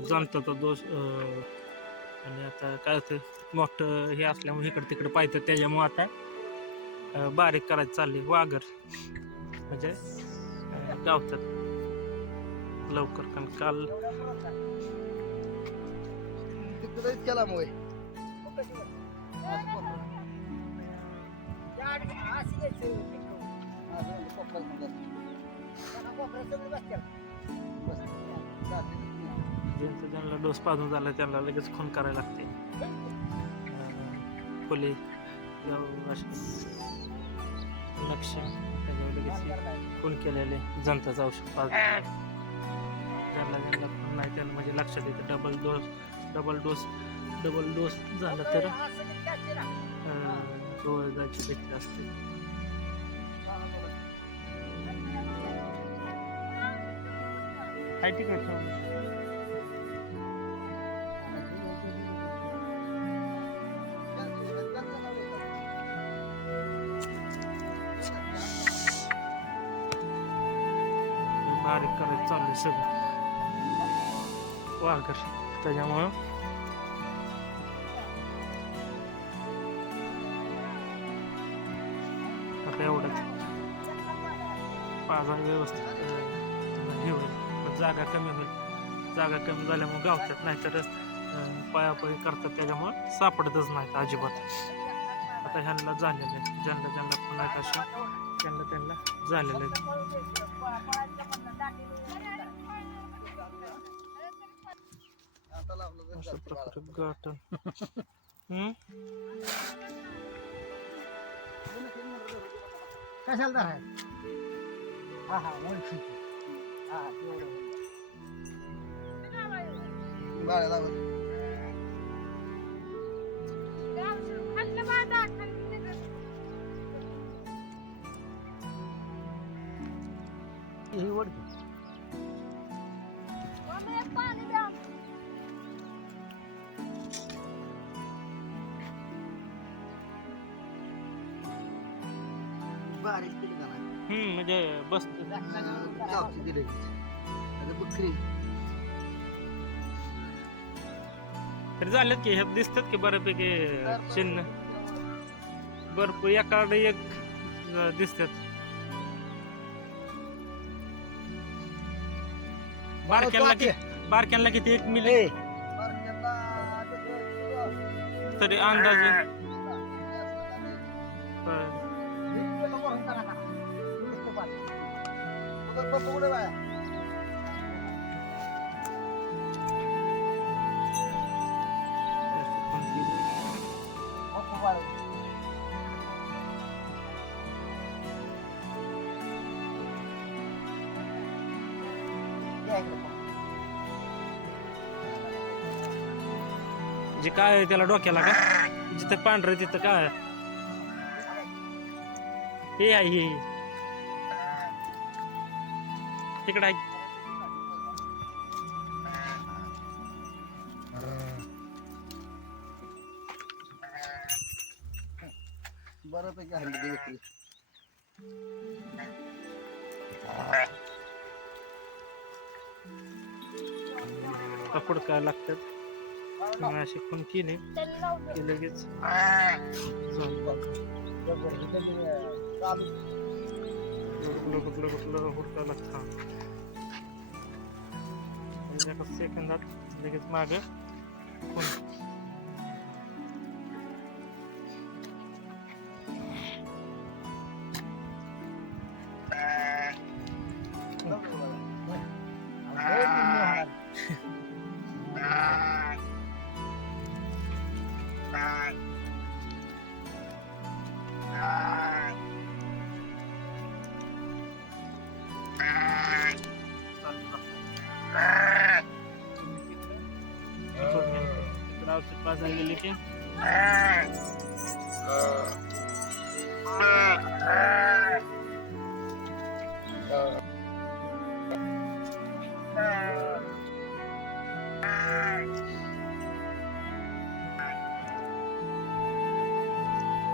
तो जंताचा दोष आणि आता काय होतं मोठं हे असल्यामुळे इकडं तिकडं पाहिजे त्याच्यामुळे आता बारीक करायचं चालली वाघर. म्हणजे गावतात. लवकर कारण काल. तिकडे केला मग. ज्यांचं ज्यांना डोस पाजून झाला त्यांना लगेच खून करायला लागते. खोली जाऊन लक्ष त्याच्यावर लगेच खून केलेले जनताचं औषध पाजून ज्यांना ज्यांना खून नाही त्यांना म्हणजे लक्षात येतं double dose double dose double dose झाला तर जवळ जायची भीती असते. हाय ठीक आहे. बारीक करायचं चाललंय सगळं वाघर त्याच्यामुळं आता एवढंच बाजार व्यवस्थित अं, हे होईल पण जागा कमी होईल जागा कमी झाल्यामुळे गावतात नाहीतरच अं, करतात त्याच्यामुळं सापडतच नाहीत अजिबात आता ह्यांना झालेलं आहे ज्यांना ज्यांना पुन्हा अशा त्यांना त्यांना झालेलं आहे अशा प्रकारे गाठण हम्म? कशाला आहे हा हा ओळखी हा तेवढं बाळा लावा ही केली का नाही? हम्म म्हणजे बस. गावची दिली आता बकरी तरी झालेत की हे दिसतात की बऱ्यापैकी चिन्ह. भरपूर एकाकडे एक अं, दिसतात. बारक्यांना किती बारक्यांना किती एक मिली तरी अंदाजे. जे काय आहे त्याला डोक्याला का? जिथं पांढरं तिथं काय? हे आहे तिकडं आहे. बऱ्यापैकी हल्ली ती बकरी कपड काय लागतात? अशी खून केली की लगेच कुठलं कुठलं कुठलं हुडकावं लागतं एका सेकंदात लगेच माग खून इकडं औषध पाजायला गेले की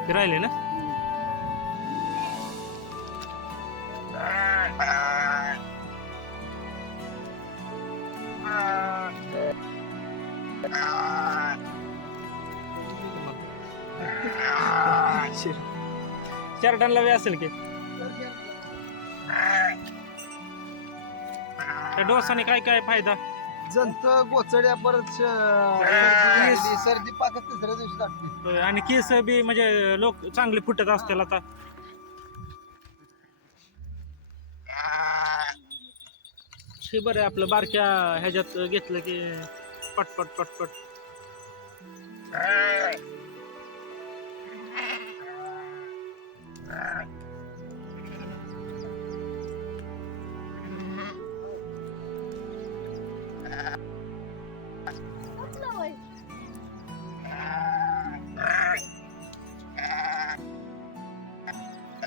ते राहिले ना Ah. चार टनला बी असेल की? त्या डोसाने काय काय फायदा? जंत गोचड्या परत श- सर्दी सर्दी पाकत तिसऱ्या दिवशी टाकते होय, आणि केस बी म्हणजे लोक चांगले फुटत असतील आता. हे बरं आहे आपलं बारक्या ह्याच्यात घेतलं की पटपट पटपट.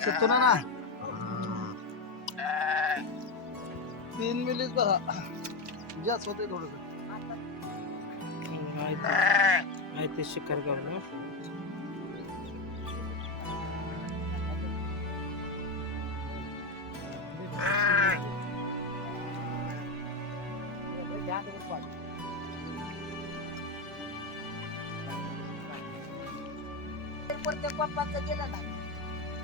सुटतो ना ना तीन मिलीच बघा जास्त होते थोडस आहे ते- आहे ते शिकार गावलं प्रत्येक पंपाचं गेलं ना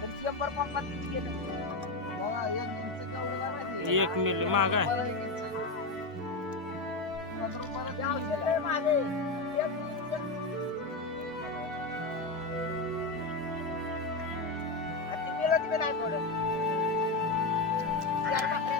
तर शंभर पंपात किती गेलं एक आहे आहे. मिनिट. आणि ते मिळत बी नाही थोडं. चार बकऱ्या